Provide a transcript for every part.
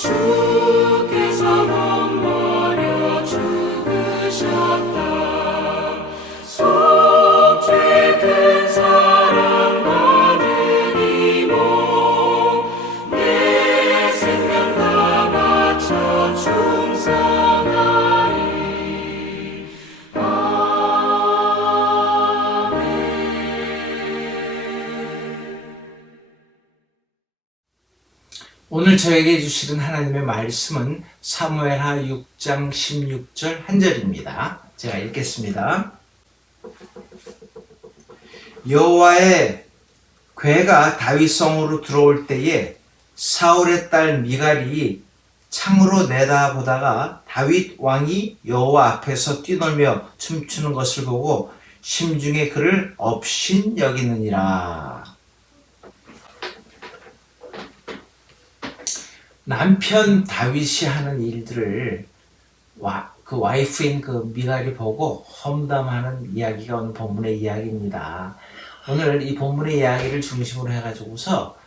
주께서 몸버려 죽으셨다. 속죄 큰 사랑 받으리모 내 생명 다 바쳐 충성하리. 오늘 저에게 주시는 하나님의 말씀은 사무엘하 6장 16절 한 절입니다. 제가 읽겠습니다. 여호와의 궤가 다윗성으로 들어올 때에 사울의 딸 미갈이 창으로 내다보다가 다윗 왕이 여호와 앞에서 뛰놀며 춤추는 것을 보고 심중에 그를 업신여기느니라. 남편 다윗이 하는 일들을 그 와이프인 그 미갈이 보고 험담하는 이야기가 오늘 본문의 이야기입니다. 오늘 이 본문의 이야기를 중심으로 해가지고서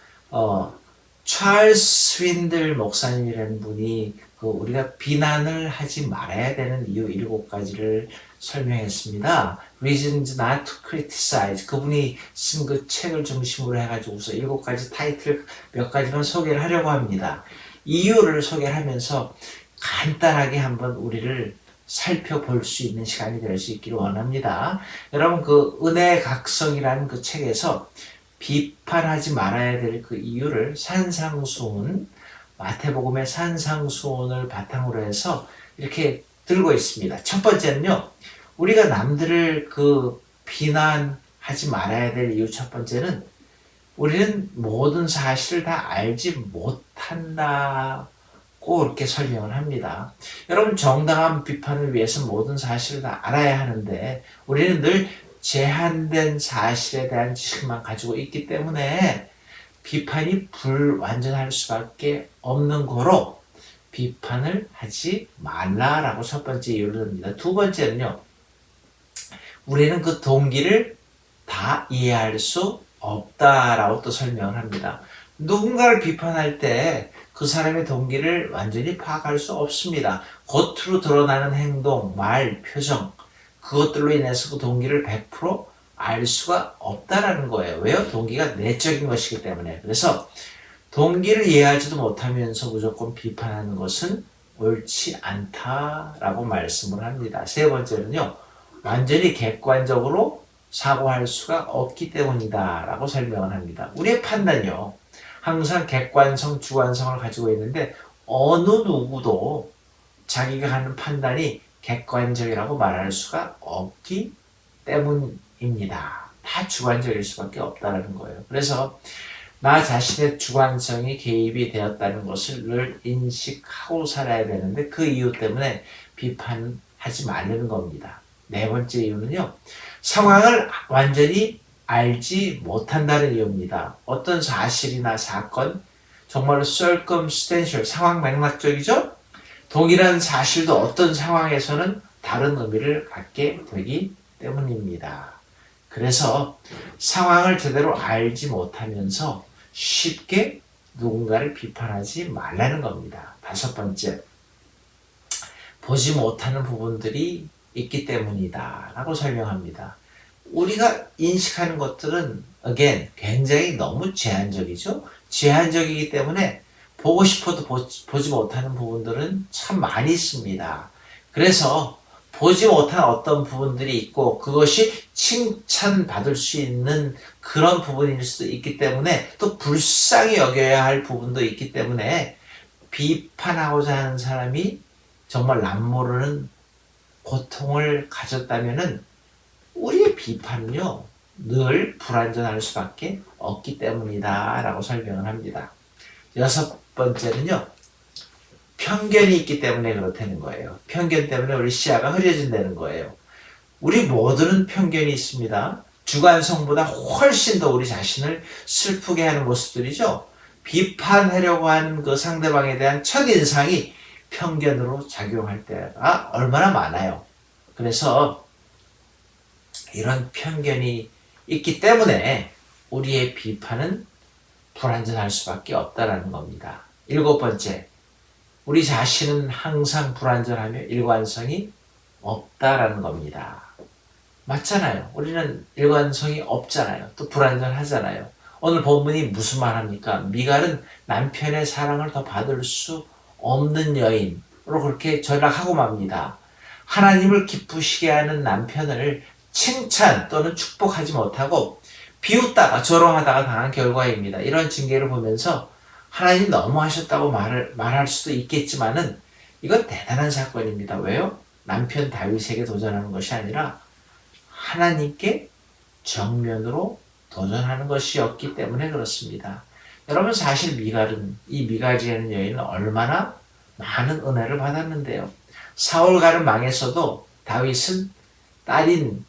찰스 스윈들 목사님이라는 분이 우리가 비난을 하지 말아야 되는 이유 7가지를 설명했습니다. Reasons not to criticize. 그분이 쓴 그 책을 중심으로 해가지고서 7가지 타이틀 몇 가지만 소개를 하려고 합니다. 이유를 소개를 하면서 간단하게 한번 우리를 살펴볼 수 있는 시간이 될 수 있기를 원합니다. 여러분 그 은혜의 각성이라는 그 책에서 비판하지 말아야 될 그 이유를 산상수훈, 마태복음의 산상수훈을 바탕으로 해서 이렇게 들고 있습니다. 첫 번째는요, 우리가 남들을 비난하지 말아야 될 이유 첫 번째는 우리는 모든 사실을 다 알지 못한다고 이렇게 설명을 합니다. 여러분 정당한 비판을 위해서 모든 사실을 다 알아야 하는데 우리는 늘 제한된 사실에 대한 지식만 가지고 있기 때문에 비판이 불완전할 수밖에 없는 거로 비판을 하지 말라라고 첫 번째 이유를 듭니다. 두 번째는요, 우리는 그 동기를 다 이해할 수 없다라고 또 설명을 합니다. 누군가를 비판할 때 그 사람의 동기를 완전히 파악할 수 없습니다. 겉으로 드러나는 행동, 말, 표정, 그것들로 인해서 그 동기를 100% 알 수가 없다라는 거예요. 왜요? 동기가 내적인 것이기 때문에. 그래서 동기를 이해하지도 못하면서 무조건 비판하는 것은 옳지 않다라고 말씀을 합니다. 세 번째는요, 완전히 객관적으로 사고할 수가 없기 때문이다 라고 설명을 합니다. 우리의 판단이요, 항상 객관성, 주관성을 가지고 있는데 어느 누구도 자기가 하는 판단이 객관적이라고 말할 수가 없기 때문입니다. 다 주관적일 수밖에 없다는 거예요. 그래서 나 자신의 주관성이 개입이 되었다는 것을 늘 인식하고 살아야 되는데 그 이유 때문에 비판하지 말라는 겁니다. 네 번째 이유는요, 상황을 완전히 알지 못한다는 이유입니다. 어떤 사실이나 사건, 정말로 circumstantial, 상황 맥락적이죠? 동일한 사실도 어떤 상황에서는 다른 의미를 갖게 되기 때문입니다. 그래서 상황을 제대로 알지 못하면서 쉽게 누군가를 비판하지 말라는 겁니다. 다섯 번째, 보지 못하는 부분들이 있기 때문이다 라고 설명합니다. 우리가 인식하는 것들은 again 굉장히 너무 제한적이죠. 제한적이기 때문에 보고 싶어도 보지 못하는 부분들은 참 많이 있습니다. 그래서 보지 못한 어떤 부분들이 있고 그것이 칭찬받을 수 있는 그런 부분일 수도 있기 때문에 또 불쌍히 여겨야 할 부분도 있기 때문에 비판하고자 하는 사람이 정말 남모르는 고통을 가졌다면은 우리의 비판은요, 늘 불완전할 수밖에 없기 때문이다 라고 설명을 합니다. 여섯 번째는요, 편견이 있기 때문에 그렇다는 거예요. 편견 때문에 우리 시야가 흐려진다는 거예요. 우리 모두는 편견이 있습니다. 주관성보다 훨씬 더 우리 자신을 슬프게 하는 모습들이죠. 비판하려고 하는 그 상대방에 대한 첫인상이 편견으로 작용할 때가 얼마나 많아요. 그래서 이런 편견이 있기 때문에 우리의 비판은 불완전할 수밖에 없다는 겁니다. 일곱 번째, 우리 자신은 항상 불완전하며 일관성이 없다라는 겁니다. 맞잖아요. 우리는 일관성이 없잖아요. 또 불완전하잖아요. 오늘 본문이 무슨 말 합니까? 미갈은 남편의 사랑을 더 받을 수 없는 여인으로 그렇게 전락하고 맙니다. 하나님을 기쁘시게 하는 남편을 칭찬 또는 축복하지 못하고 비웃다가 조롱하다가 당한 결과입니다. 이런 징계를 보면서 하나님이 너무하셨다고 말할 수도 있겠지만은 이건 대단한 사건입니다. 왜요? 남편 다윗에게 도전하는 것이 아니라 하나님께 정면으로 도전하는 것이었기 때문에 그렇습니다. 여러분 사실 이 미갈이라는 여인은 얼마나 많은 은혜를 받았는데요. 사울과는 망했어도 다윗은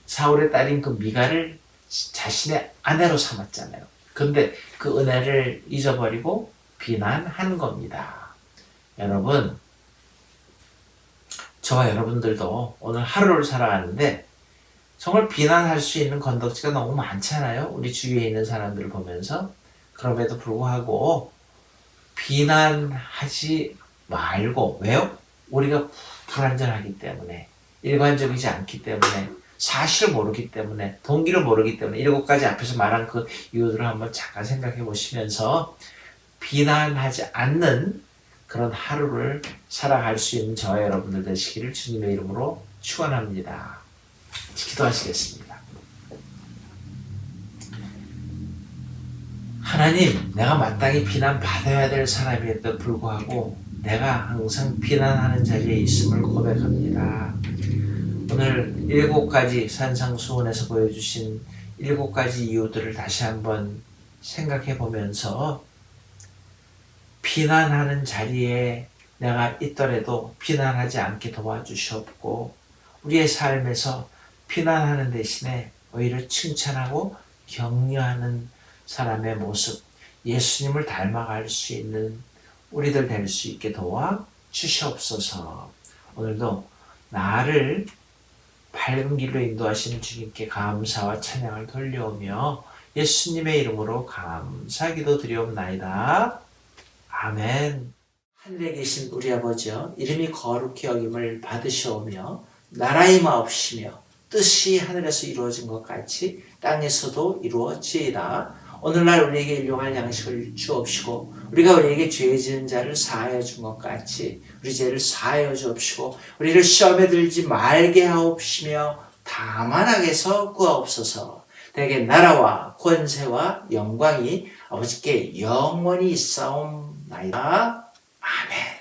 사울의 딸인 그 미갈을 자신의 아내로 삼았잖아요. 근데 그 은혜를 잊어버리고 비난한 겁니다. 여러분, 저와 여러분들도 오늘 하루를 살아가는데 정말 비난할 수 있는 건덕지가 너무 많잖아요. 우리 주위에 있는 사람들을 보면서. 그럼에도 불구하고 비난하지 말고, 왜요? 우리가 불완전하기 때문에, 일관적이지 않기 때문에, 사실을 모르기 때문에, 동기를 모르기 때문에 7가지 앞에서 말한 그 이유들을 한번 잠깐 생각해 보시면서 비난하지 않는 그런 하루를 살아갈 수 있는 저와 여러분들 되시기를 주님의 이름으로 축원합니다. 기도하시겠습니다. 하나님, 내가 마땅히 비난받아야 될 사람임에도 불구하고 내가 항상 비난하는 자리에 있음을 고백합니다. 오늘 7가지 산상수훈에서 보여주신 7가지 이유들을 다시 한번 생각해 보면서 비난하는 자리에 내가 있더라도 비난하지 않게 도와주시옵고 우리의 삶에서 비난하는 대신에 오히려 칭찬하고 격려하는 사람의 모습, 예수님을 닮아갈 수 있는 우리들 될 수 있게 도와주시옵소서. 오늘도 나를 밝은 길로 인도하시는 주님께 감사와 찬양을 돌려오며 예수님의 이름으로 감사기도 드리옵나이다. 아멘. 하늘에 계신 우리 아버지여, 이름이 거룩히 여김을 받으시오며 나라의 마옵시며 뜻이 하늘에서 이루어진 것 같이 땅에서도 이루어지이다. 오늘날 우리에게 일용할 양식을 주옵시고 우리가 우리에게 죄 지은 자를 사하여 준 것 같이 우리 죄를 사하여 주옵시고 우리를 시험에 들지 말게 하옵시며 다만 악에서 구하옵소서. 대개 나라와 권세와 영광이 아버지께 영원히 있사옵나이다. 아멘.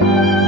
주